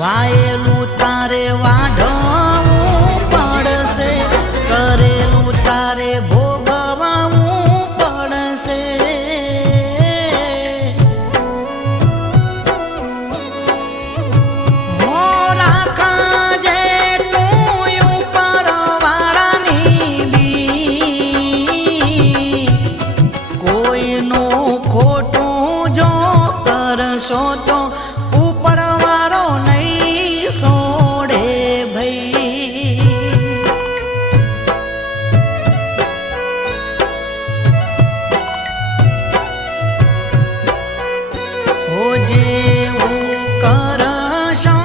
વાયેલું તારે વાઢવું પડશે, કરેલું તારે ભોગવવું પડશે। હો રાખજે તું ઉપરવાળાની બી, કોઈનું ખોટું જો કરશો તો ઉપરવાળો નહીં છોડે ભાઈ। હો જેવું કરશો